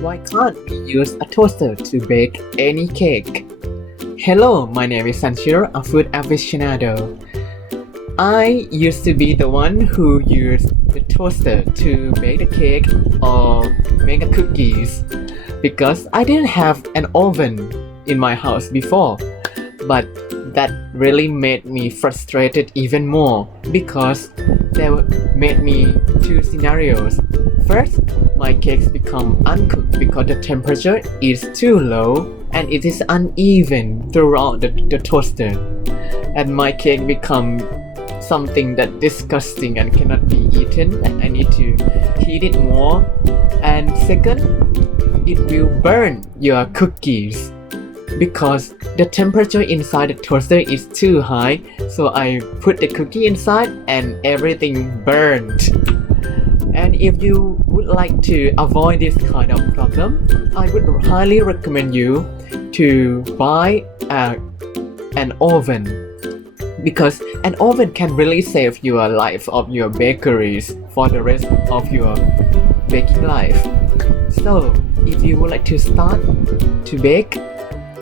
Why can't we use a toaster to bake any cake? Hello, my name is Sanchiro, a food aficionado. I used to be the one who used the toaster to bake the cake or make the cookies because I didn't have an oven in my house before. But that really made me frustrated even more because there made me two scenarios. First, my cakes become uncooked because the temperature is too low and it is uneven throughout the toaster. And my cake become something that disgusting and cannot be eaten, and I need to heat it more. And second, it will burn your cookies because the temperature inside the toaster is too high, so I put the cookie inside and everything burned. And if you would like to avoid this kind of problem, I would highly recommend you to buy an oven, because an oven can really save your life of your bakeries for the rest of your baking life. So if you would like to start to bake,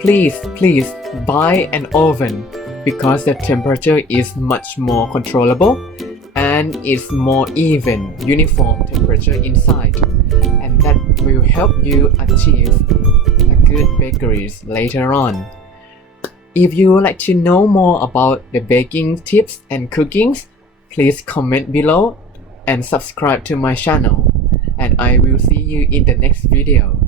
please buy an oven because the temperature is much more controllable and it's more even, uniform temperature inside, and that will help you achieve a good bakeries later on. If you would like to know more about the baking tips and cookings, please comment below and subscribe to my channel, and I will see you in the next video.